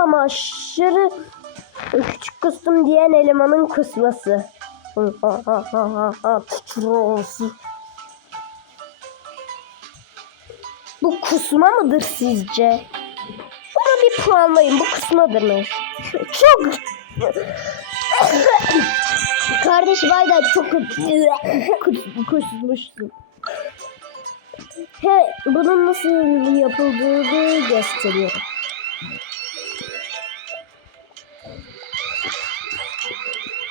ama aşırı küçük kıstım diyen elemanın kısması. Bu kusma mıdır sizce? Bunu bir puanlayın. Bu kusmadır mı? Çok Kardeş Vayda çok kus- kusmuşsun. He, bunun nasıl yapıldığını gösteriyorum.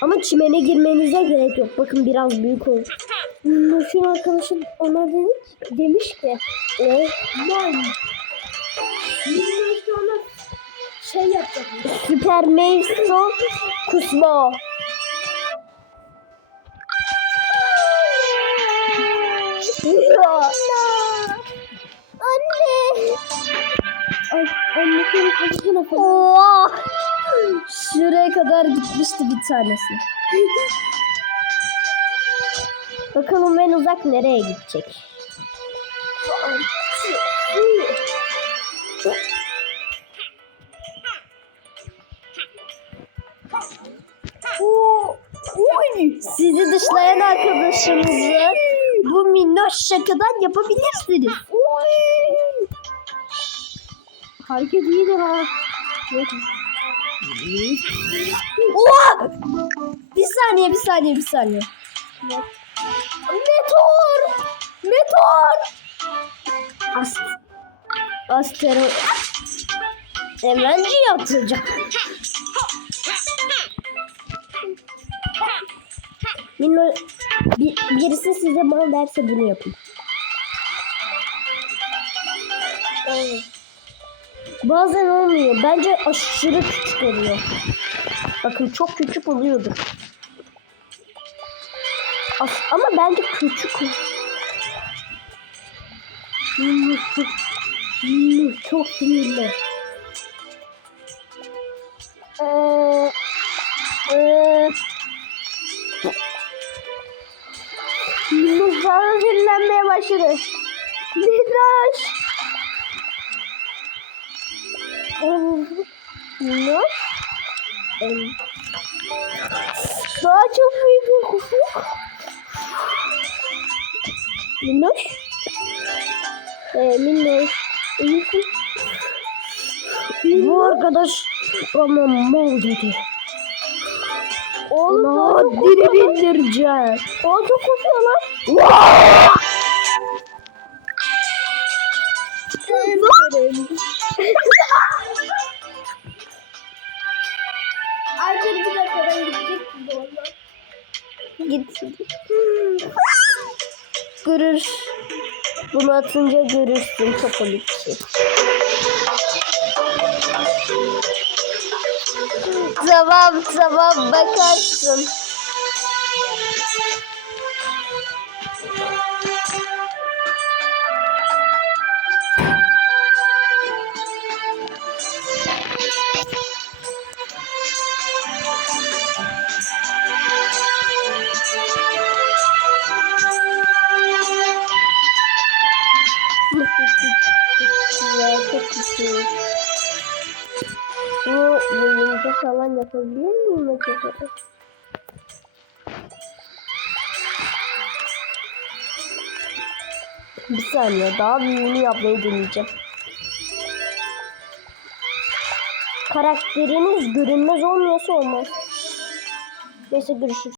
Ama çimene girmenize gerek yok. Bakın biraz büyük oldu. Şun arkadaşım ona dedik, demiş ki e, ben işte ona şey yapacak. Süper Mason kusma. Anne. Ay anne senin kafasına falan. Oha. Kadar gitmişti bir tanesi. Bakalım en uzak nereye gidecek? Sizi dışlayan arkadaşımızı bu minnoş şakadan yapabilirsiniz. Hareket iyiydi ha. Oha! Bir saniye, bir saniye, bir saniye. Meteor! Meteor! As Astero Emenci atacak. Minno bir, birisi size mal derse bunu yapın. Bazen olmuyor. Bence aşırı küçük oluyor. Bakın çok küçük oluyordur. As- ama bence küçük. Çok, sinirli. Ee, Minno sana sinirlenmeye başladı. Minnoş. Em, Daha çok büyük bir kufuk. Minnoş. Ee, Minnoş. Bu arkadaş bana mal dedi. Oğlum Ona diri bindireceğiz. O çok koşuyor lan. Gitsin. Görür. Bunu atınca görürsün çok komik bir. Tamam tamam bakarsın. Çok küçük. Bu yayıncı falan yapabilir miyim acaba? Bir saniye daha büyüğünü yapmayı deneyeceğim. Karakteriniz görünmez olmuyorsa olmaz. Neyse görüşürüz.